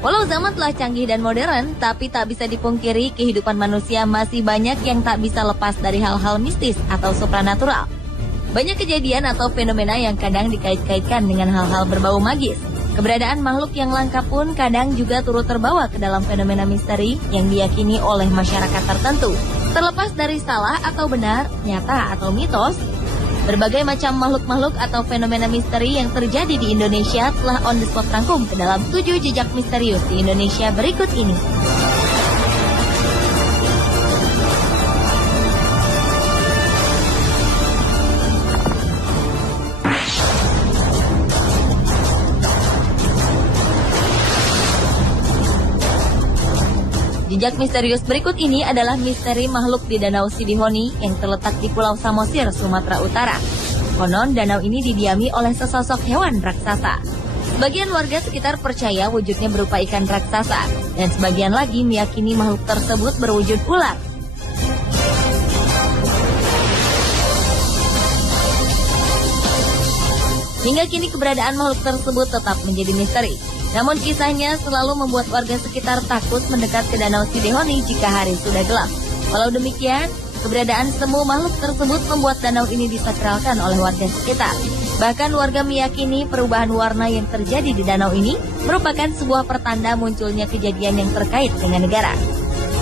Walau zaman telah canggih dan modern, tapi tak bisa dipungkiri kehidupan manusia masih banyak yang tak bisa lepas dari hal-hal mistis atau supranatural. Banyak kejadian atau fenomena yang kadang dikait-kaitkan dengan hal-hal berbau magis. Keberadaan makhluk yang langka pun kadang juga turut terbawa ke dalam fenomena misteri yang diyakini oleh masyarakat tertentu. Terlepas dari salah atau benar, nyata atau mitos, berbagai macam makhluk-makhluk atau fenomena misteri yang terjadi di Indonesia telah on the spot rangkum ke dalam 7 jejak misterius di Indonesia berikut ini. Jejak misterius berikut ini adalah misteri makhluk di Danau Sidihoni yang terletak di Pulau Samosir, Sumatera Utara. Konon, danau ini didiami oleh sesosok hewan raksasa. Sebagian warga sekitar percaya wujudnya berupa ikan raksasa, dan sebagian lagi meyakini makhluk tersebut berwujud ular. Hingga kini keberadaan makhluk tersebut tetap menjadi misteri. Namun kisahnya selalu membuat warga sekitar takut mendekat ke Danau Sidihoni jika hari sudah gelap. Walau demikian, keberadaan semua makhluk tersebut membuat danau ini disakralkan oleh warga sekitar. Bahkan warga meyakini perubahan warna yang terjadi di danau ini merupakan sebuah pertanda munculnya kejadian yang terkait dengan negara.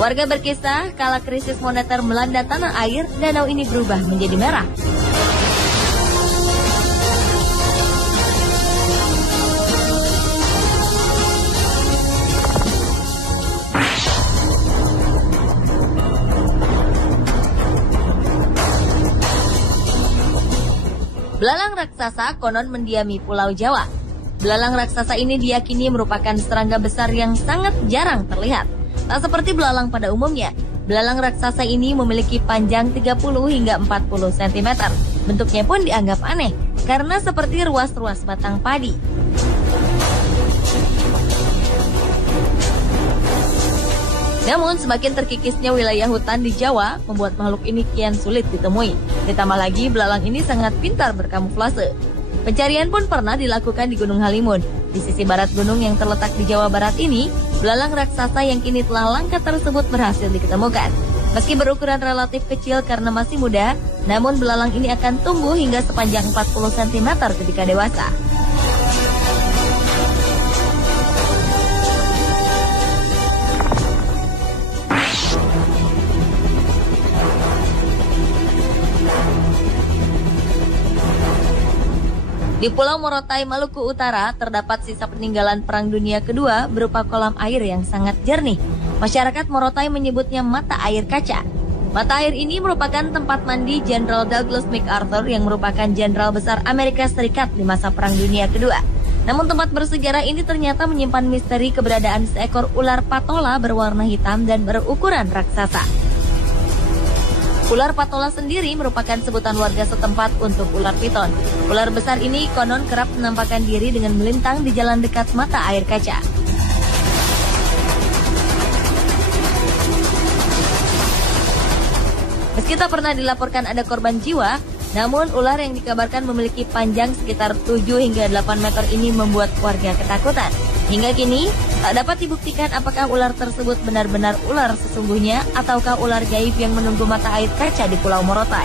Warga berkisah, kala krisis moneter melanda tanah air, danau ini berubah menjadi merah. Belalang raksasa konon mendiami Pulau Jawa. Belalang raksasa ini diyakini merupakan serangga besar yang sangat jarang terlihat. Tak seperti belalang pada umumnya, belalang raksasa ini memiliki panjang 30 hingga 40 cm. Bentuknya pun dianggap aneh, karena seperti ruas-ruas batang padi. Namun semakin terkikisnya wilayah hutan di Jawa membuat makhluk ini kian sulit ditemui. Ditambah lagi belalang ini sangat pintar berkamuflase. Pencarian pun pernah dilakukan di Gunung Halimun. Di sisi barat gunung yang terletak di Jawa Barat ini, belalang raksasa yang kini telah langka tersebut berhasil diketemukan. Meski berukuran relatif kecil karena masih muda, namun belalang ini akan tumbuh hingga sepanjang 40 cm ketika dewasa. Di Pulau Morotai, Maluku Utara, terdapat sisa peninggalan Perang Dunia Kedua berupa kolam air yang sangat jernih. Masyarakat Morotai menyebutnya mata air kaca. Mata air ini merupakan tempat mandi Jenderal Douglas MacArthur yang merupakan jenderal besar Amerika Serikat di masa Perang Dunia Kedua. Namun tempat bersejarah ini ternyata menyimpan misteri keberadaan seekor ular patola berwarna hitam dan berukuran raksasa. Ular patola sendiri merupakan sebutan warga setempat untuk ular piton. Ular besar ini konon kerap menampakkan diri dengan melintang di jalan dekat mata air kaca. Meski tak pernah dilaporkan ada korban jiwa, namun ular yang dikabarkan memiliki panjang sekitar 7 hingga 8 meter ini membuat warga ketakutan. Hingga kini, tak dapat dibuktikan apakah ular tersebut benar-benar ular sesungguhnya ataukah ular gaib yang menunggu mata air kaca di Pulau Morotai.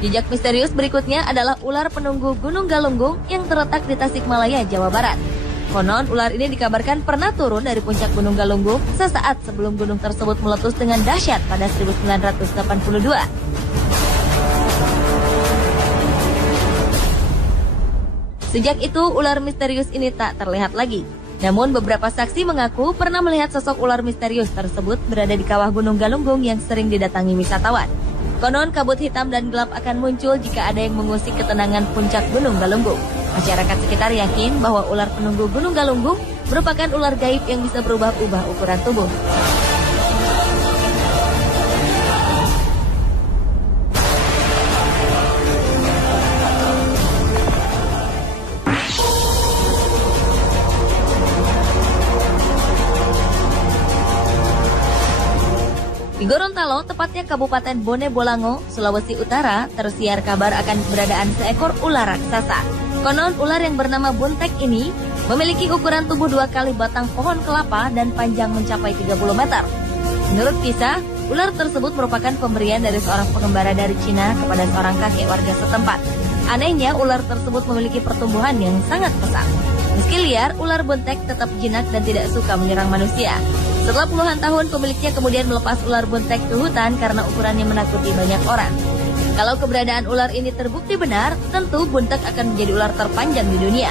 Jejak misterius berikutnya adalah ular penunggu Gunung Galunggung yang terletak di Tasikmalaya, Jawa Barat. Konon, ular ini dikabarkan pernah turun dari puncak Gunung Galunggung sesaat sebelum gunung tersebut meletus dengan dahsyat pada 1982. Sejak itu, ular misterius ini tak terlihat lagi. Namun, beberapa saksi mengaku pernah melihat sosok ular misterius tersebut berada di kawah Gunung Galunggung yang sering didatangi wisatawan. Konon, kabut hitam dan gelap akan muncul jika ada yang mengusik ketenangan puncak Gunung Galunggung. Masyarakat sekitar yakin bahwa ular penunggu Gunung Galunggung merupakan ular gaib yang bisa berubah-ubah ukuran tubuh. Di Gorontalo, tepatnya Kabupaten Bone Bolango, Sulawesi Utara, tersiar kabar akan keberadaan seekor ular raksasa. Konon ular yang bernama buntek ini memiliki ukuran tubuh 2 kali batang pohon kelapa dan panjang mencapai 30 meter. Menurut kisah, ular tersebut merupakan pemberian dari seorang pengembara dari Cina kepada seorang kakek warga setempat. Anehnya, ular tersebut memiliki pertumbuhan yang sangat pesat. Meski liar, ular buntek tetap jinak dan tidak suka menyerang manusia. Setelah puluhan tahun, pemiliknya kemudian melepas ular buntek ke hutan karena ukurannya menakuti banyak orang. Kalau keberadaan ular ini terbukti benar, tentu buntek akan menjadi ular terpanjang di dunia.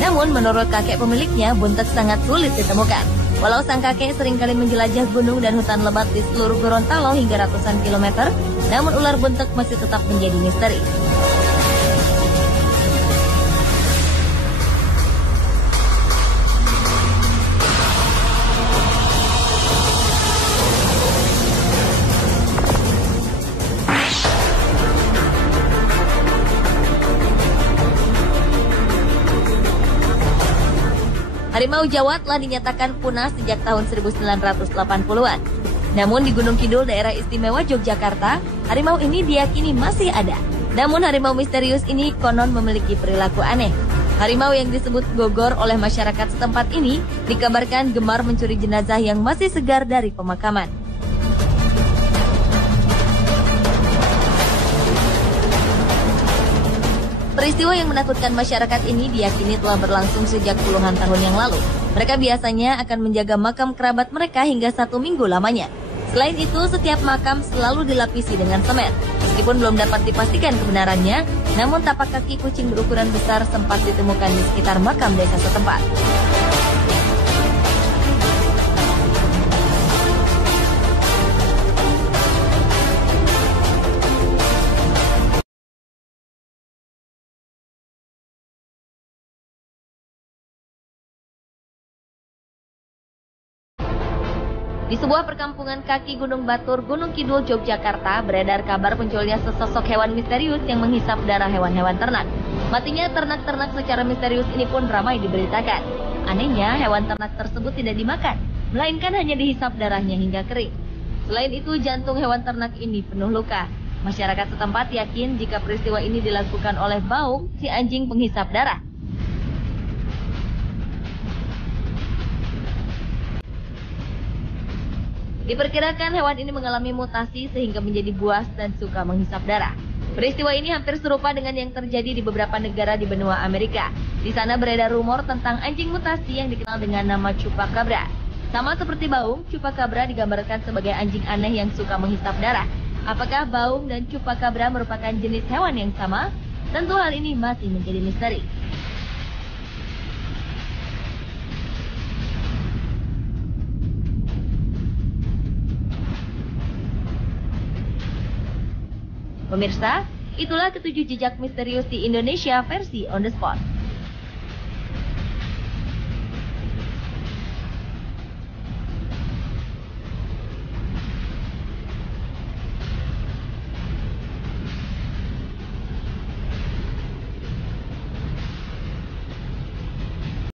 Namun, menurut kakek pemiliknya, buntek sangat sulit ditemukan. Walau sang kakek seringkali menjelajah gunung dan hutan lebat di seluruh Gorontalo hingga ratusan kilometer, namun ular buntek masih tetap menjadi misteri. Harimau Jawa telah dinyatakan punah sejak tahun 1980-an. Namun di Gunung Kidul, daerah istimewa Yogyakarta, harimau ini diyakini masih ada. Namun harimau misterius ini konon memiliki perilaku aneh. Harimau yang disebut Gogor oleh masyarakat setempat ini dikabarkan gemar mencuri jenazah yang masih segar dari pemakaman. Peristiwa yang menakutkan masyarakat ini diyakini telah berlangsung sejak puluhan tahun yang lalu. Mereka biasanya akan menjaga makam kerabat mereka hingga 1 minggu lamanya. Selain itu, setiap makam selalu dilapisi dengan semen. Meskipun belum dapat dipastikan kebenarannya, namun tapak kaki kucing berukuran besar sempat ditemukan di sekitar makam desa setempat. Di sebuah perkampungan kaki Gunung Batur, Gunung Kidul, Yogyakarta, beredar kabar munculnya sesosok hewan misterius yang menghisap darah hewan-hewan ternak. Matinya ternak-ternak secara misterius ini pun ramai diberitakan. Anehnya, hewan ternak tersebut tidak dimakan, melainkan hanya dihisap darahnya hingga kering. Selain itu, jantung hewan ternak ini penuh luka. Masyarakat setempat yakin jika peristiwa ini dilakukan oleh Baung, si anjing penghisap darah. Diperkirakan hewan ini mengalami mutasi sehingga menjadi buas dan suka menghisap darah. Peristiwa ini hampir serupa dengan yang terjadi di beberapa negara di benua Amerika. Di sana beredar rumor tentang anjing mutasi yang dikenal dengan nama Chupacabra. Sama seperti Baung, Chupacabra digambarkan sebagai anjing aneh yang suka menghisap darah. Apakah Baung dan Chupacabra merupakan jenis hewan yang sama? Tentu hal ini masih menjadi misteri. Pemirsa, itulah ketujuh jejak misterius di Indonesia versi On The Spot.